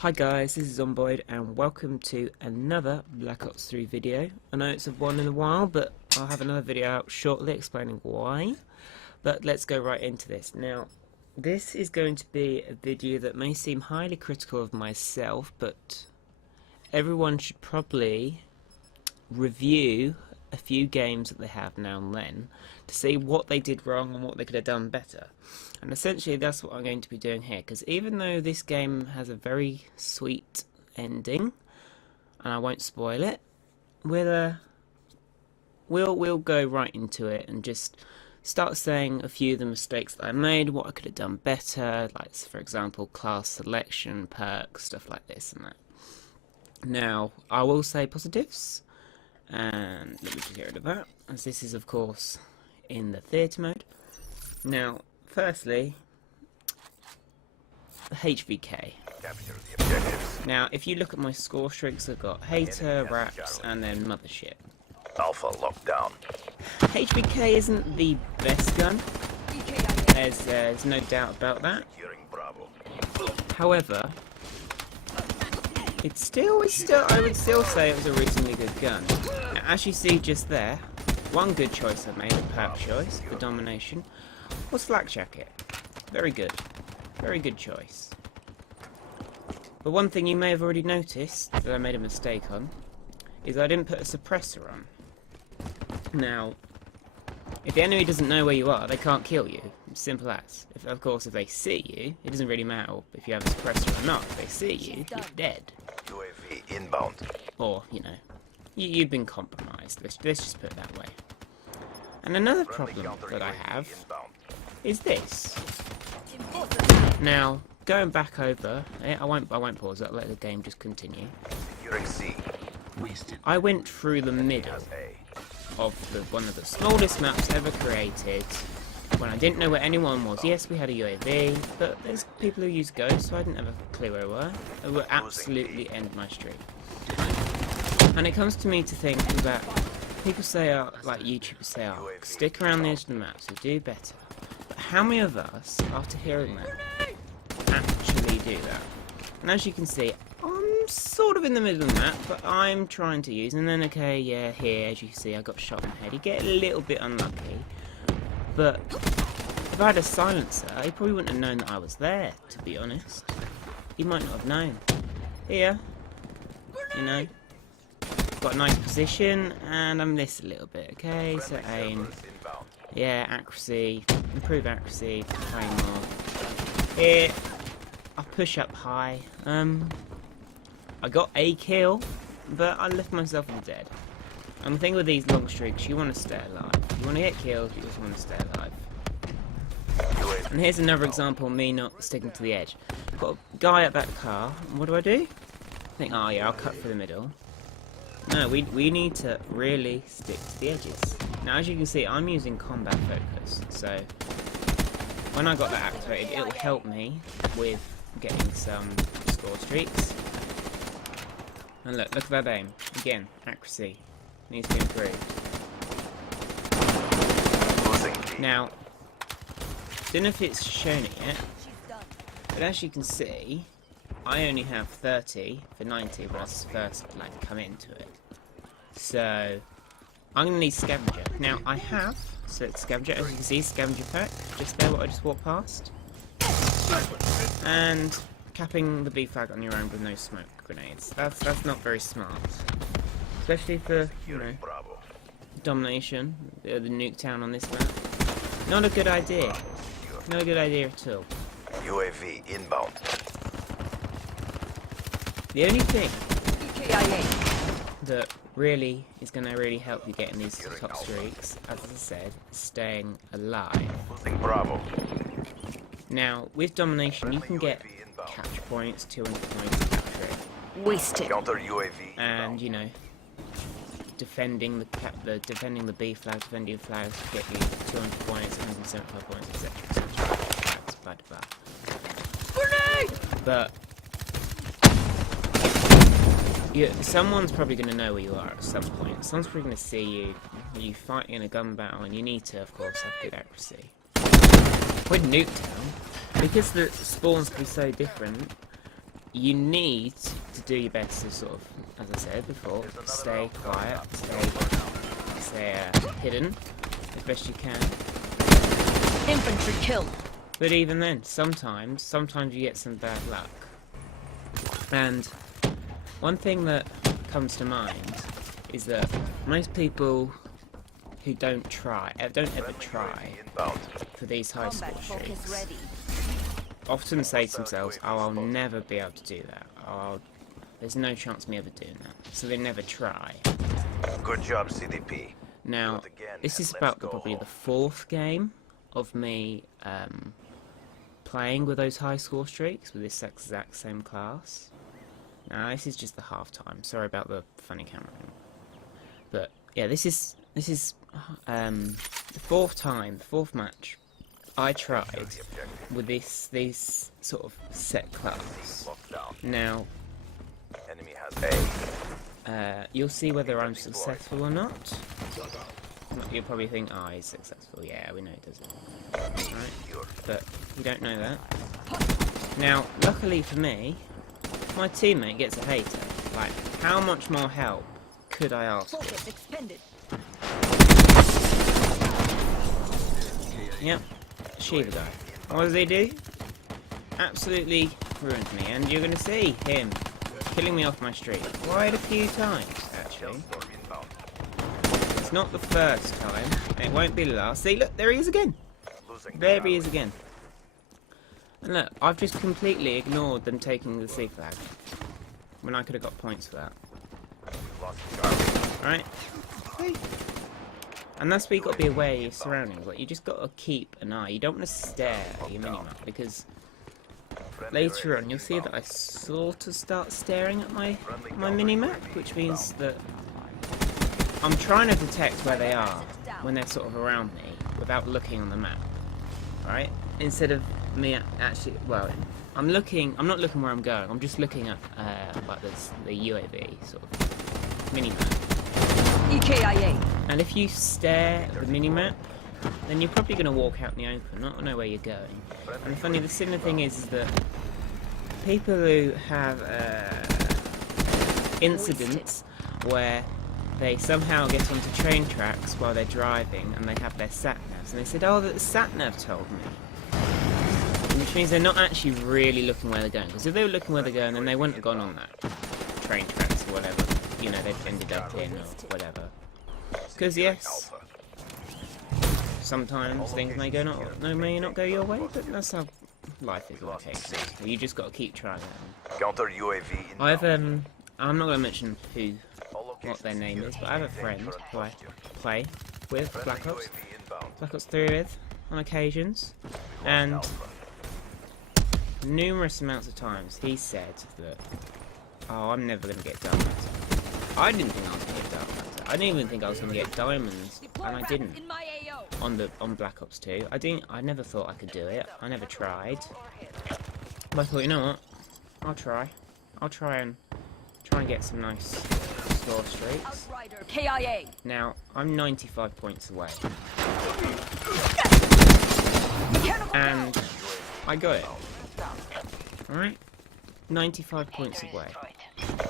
Hi guys, this is Zomboid and welcome to another Black Ops 3 video. I know it's one in a while, but I'll have another video out shortly explaining why. But let's go right into this. Now, this is going to be a video that may seem highly critical of myself, but everyone should probably review a few games that they have now and then to see what they did wrong and what they could have done better. And essentially that's what I'm going to be doing here, because even though this game has a very sweet ending, and I won't spoil it, we'll go right into it and just start saying a few of the mistakes that I made, what I could have done better, like for example class selection, perks, stuff like this and that. Now, I will say positives, and let me just get rid of that, as this is of course in the theatre mode. Now, firstly, the HVK. Now, if you look at my score streaks, I've got Hater, Raps, and then Mothership. Alpha lockdown. HVK isn't the best gun, there's no doubt about that. However, I would still say it was a reasonably good gun. Now, as you see just there, one good choice I made, a perk choice for domination, was Flak Jacket. Very good choice. But one thing you may have already noticed that I made a mistake on is I didn't put a suppressor on. Now, if the enemy doesn't know where you are, they can't kill you. Simple as. Of course, if they see you, it doesn't really matter if you have a suppressor or not. If they see you, you're dead. UAV inbound. Or, you know, you've been compromised. Let's just put it that way. And another problem that I have is this. Now, going back over, I won't pause it. I'll let the game just continue. I went through the middle of one of the smallest maps ever created, when I didn't know where anyone was. Yes, we had a UAV, but there's people who use ghosts, so I didn't have a clue where we were. It would absolutely end my streak. And it comes to me to think that people say, like YouTubers say, stick around the edge of the map, so do better. But how many of us, after hearing that, actually do that? And as you can see, I'm sort of in the middle of the map, but I'm trying to use, and then okay, yeah, here, as you see, I got shot in the head. You get a little bit unlucky, but if I had a silencer, he probably wouldn't have known that I was there, to be honest. He might not have known. Here, you know, got a nice position, and I missed a little bit, okay, so aim. Yeah, accuracy, improve accuracy, play more. Here, I push up high. I got a kill, but I left myself for dead. And the thing with these long streaks, you want to stay alive. You want to get kills, you also want to stay alive. And here's another example of me not sticking to the edge. Got a guy at that car, and what do? I think, oh yeah, I'll cut through the middle. No, we need to really stick to the edges. Now, as you can see, I'm using combat focus, so when I got that activated, it'll help me with getting some score streaks. And look at that aim. Again, accuracy needs to improve. Now, don't know if it's shown it yet, but as you can see, I only have 30 for 90 when I first come into it. So I'm gonna need scavenger. Now I have select scavenger, as you can see, scavenger pack just there, what I just walked past, and capping the B flag on your own with no smoke grenades. That's not very smart, especially for, you know, domination, the nuke town on this map. Not a good idea. Not a good idea at all. UAV inbound. The only thing that really is going to really help you get in these top streaks, as I said, is staying alive. Bravo. Now, with domination, you can get capture points, 200 points to capture it. Wasted. Counter UAV. And, you know, defending the B flag, defending flags to get you 200 points, 175 points, etc. That's blah, blah. But someone's probably going to know where you are at some point. Someone's probably going to see you fighting in a gun battle, and you need to, of course, have good accuracy. With Nuketown, because the spawns can be so different, you need to do your best to sort of, as I said before, stay quiet, stay hidden as best you can. Infantry kill. But even then, sometimes you get some bad luck. And one thing that comes to mind is that most people who don't ever try for these high score streaks often say to themselves, oh, I'll never be able to do that. Oh, there's no chance of me ever doing that. So they never try. Good job, CDP. Now, this is about probably the 4th game of me playing with those high score streaks with this exact same class. Now, this is just the half time. Sorry about the funny camera. But yeah, this is the 4th time, the 4th match I tried with this sort of set class. Now, Enemy has you'll see whether I'm successful or not. You'll probably think, oh, he's successful. Yeah, we know he does it. Right? But you don't know that. Now, luckily for me, my teammate gets a hater. Like, how much more help could I ask for? Focus expended. Yep, Shiva guy. What does he do? Absolutely ruined me, and you're going to see him killing me off my streak quite a few times, actually. It's not the first time, and it won't be the last. See, look, there he is again. There he is again. And look, I've just completely ignored them taking the C flag, when I could have got points for that. Right? See? And that's where you got to be aware of your surroundings. Like, you just got to keep an eye. You don't want to stare at your minimap, because later on you'll see that I sort of start staring at my minimap, which means that I'm trying to detect where they are when they're sort of around me without looking on the map, right? Instead of me actually, well, I'm not looking where I'm going. I'm just looking at like the UAV sort of minimap. EKIA. And if you stare at the minimap, then you're probably going to walk out in the open, not know where you're going. And the similar thing is that people who have incidents where they somehow get onto train tracks while they're driving and they have their sat-navs, and they said, oh, the sat-nav told me. Which means they're not actually really looking where they're going. Because if they were looking where they're going, then they wouldn't have gone on that train tracks or whatever, you know, they've ended up in or whatever. Because yes, sometimes things may not go your way, but that's how life is like. You just got to keep trying. Counter UAV. I'm not going to mention what their name is, but I have a friend who I play with Black Ops 3 with on occasions, and numerous amounts of times he said that, oh, I'm never going to get diamonds. I didn't think I was going to get diamonds. I didn't even think I was going to get diamonds, and I didn't. On Black Ops 2, I never thought I could do it. I never tried. But I thought, you know what? I'll try and get some nice score streaks. KIA. Now I'm 95 points away, and I got it. All right, 95 points away.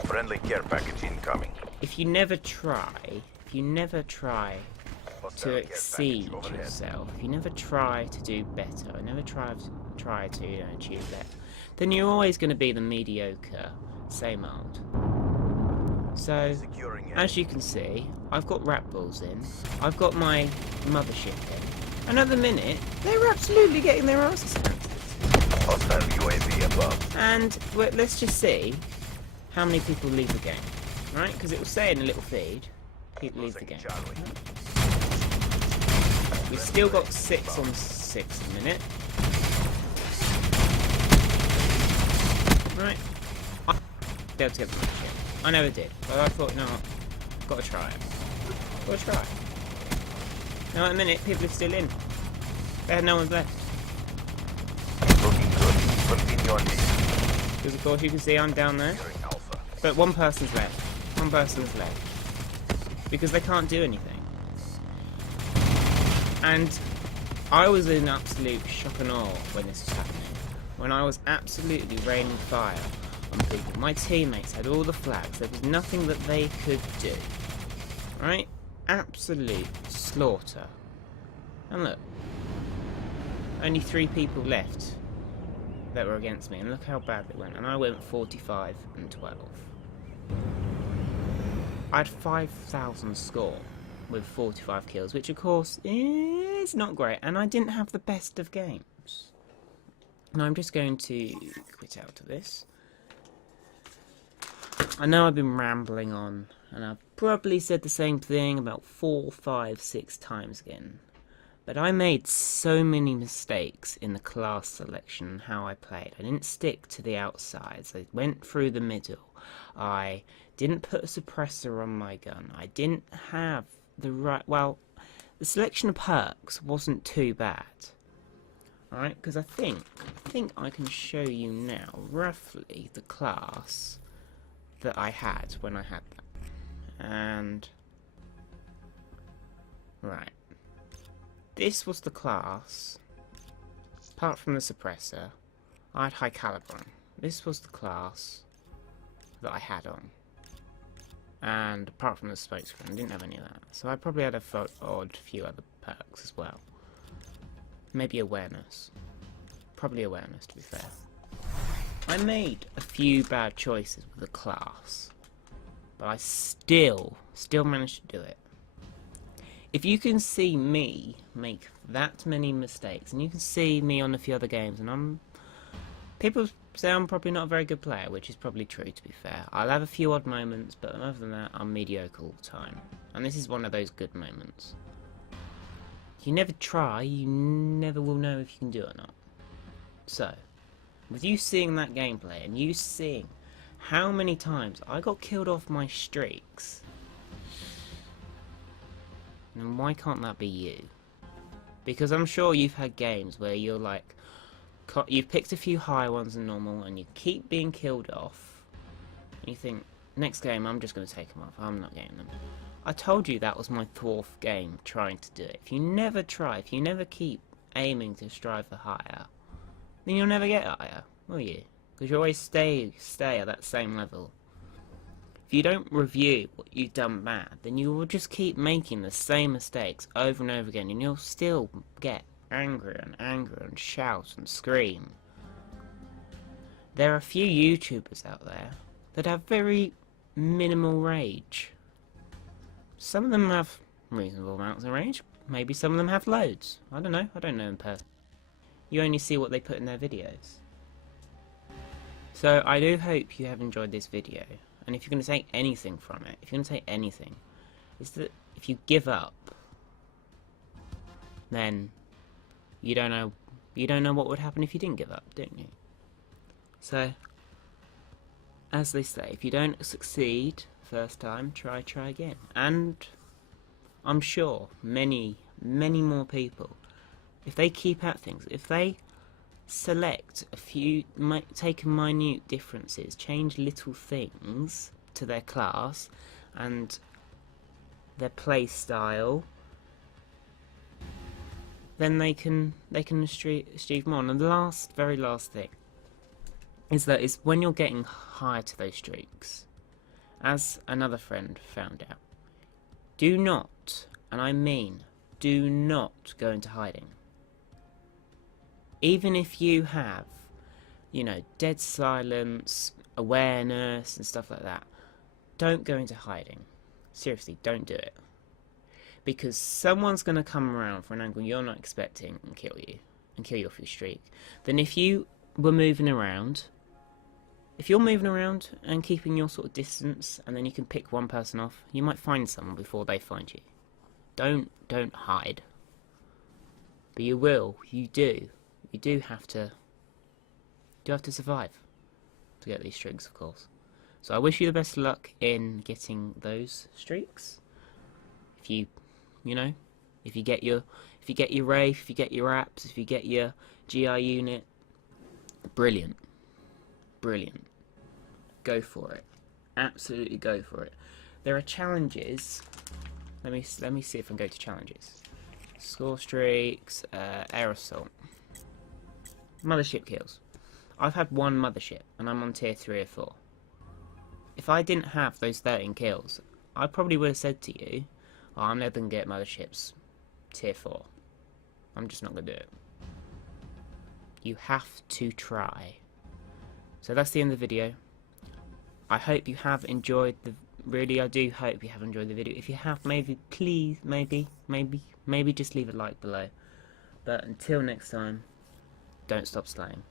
Friendly care package incoming. If you never try to exceed yourself, if you never try to do better, and never try to achieve that, then you're always going to be the mediocre, same old. So, as you can see, I've got rat balls in, I've got my mothership in, and at the minute, they're absolutely getting their asses handed. Hostile UAV above. And let's just see how many people leave the game, right? Because it will say in a little feed, people leave the game. We've still got 6 on 6 a minute. Right. I be able to get the match here. I never did, but I thought, no, gotta try it. Gotta try. Now at a minute, people are still in. They had no one's left. Looking good. Continue on this. Because of course you can see I'm down there. But one person's left. One person's left. Because they can't do anything. And I was in absolute shock and awe when this was happening. When I was absolutely raining fire on people. My teammates had all the flags. There was nothing that they could do. Right? Absolute slaughter. And look. Only 3 people left that were against me. And look how bad they went. And I went 45 and 12. I had 5,000 score with 45 kills, which of course is not great. And I didn't have the best of games. Now I'm just going to quit out of this. I know I've been rambling on, and I've probably said the same thing about 4, 5, 6 times again. But I made so many mistakes in the class selection and how I played. I didn't stick to the outsides. I went through the middle. I didn't put a suppressor on my gun. I didn't have the right... Well, the selection of perks wasn't too bad. Alright, because I think I can show you now roughly the class that I had when I had that. And right, this was the class. Apart from the suppressor, I had high caliber on. This was the class that I had on. And apart from the smoke screen, I didn't have any of that. So I probably had a odd few other perks as well. Maybe awareness. Probably awareness, to be fair. I made a few bad choices with the class, but I still managed to do it. If you can see me make that many mistakes, and you can see me on a few other games, and people say I'm probably not a very good player, which is probably true, to be fair. I'll have a few odd moments, but other than that, I'm mediocre all the time. And this is one of those good moments. If you never try, you never will know if you can do it or not. So, with you seeing that gameplay, and you seeing how many times I got killed off my streaks, then why can't that be you? Because I'm sure you've had games where you're like, you've picked a few higher ones than normal, and you keep being killed off, and you think, next game I'm just going to take them off, I'm not getting them. I told you that was my 4th game trying to do it. If you never try, if you never keep aiming to strive for higher, then you'll never get higher, will you? Because you always stay at that same level. If you don't review what you've done bad, then you will just keep making the same mistakes over and over again, and you'll still get angrier and angrier and shout and scream. There are a few YouTubers out there that have very minimal rage. Some of them have reasonable amounts of rage. Maybe some of them have loads. I don't know. I don't know in person. You only see what they put in their videos. So I do hope you have enjoyed this video. And if you're going to take anything from it, if you're going to take anything, is that if you give up, then you don't know what would happen if you didn't give up, don't you? So, as they say, if you don't succeed first time, try again. And I'm sure many more people, if they keep at things, if they select a few, take minute differences, change little things to their class and their play style, then they can achieve more. And the very last thing is that is when you're getting higher to those streaks, as another friend found out, do not, and I mean do not go into hiding. Even if you have, you know, dead silence, awareness and stuff like that, don't go into hiding. Seriously, don't do it. Because someone's going to come around for an angle you're not expecting and kill you. And kill you off your streak. Then if you were moving around, if you're moving around and keeping your sort of distance, and then you can pick one person off, you might find someone before they find you. Don't hide. But you will, you do. You do have to survive to get these streaks, of course. So I wish you the best of luck in getting those streaks. If you get your Wraith, if you get your apps, if you get your GI unit, brilliant. Go for it. Absolutely go for it. There are challenges. Let me see if I can go to challenges. Score streaks, air assault. Mothership kills. I've had one mothership, and I'm on tier 3 or 4. If I didn't have those 13 kills, I probably would have said to you, oh, I'm never going to get motherships tier 4. I'm just not going to do it. You have to try. So that's the end of the video. I hope you have enjoyed the... Really, I do hope you have enjoyed the video. If you have, maybe, please, maybe just leave a like below. But until next time, don't stop slaying.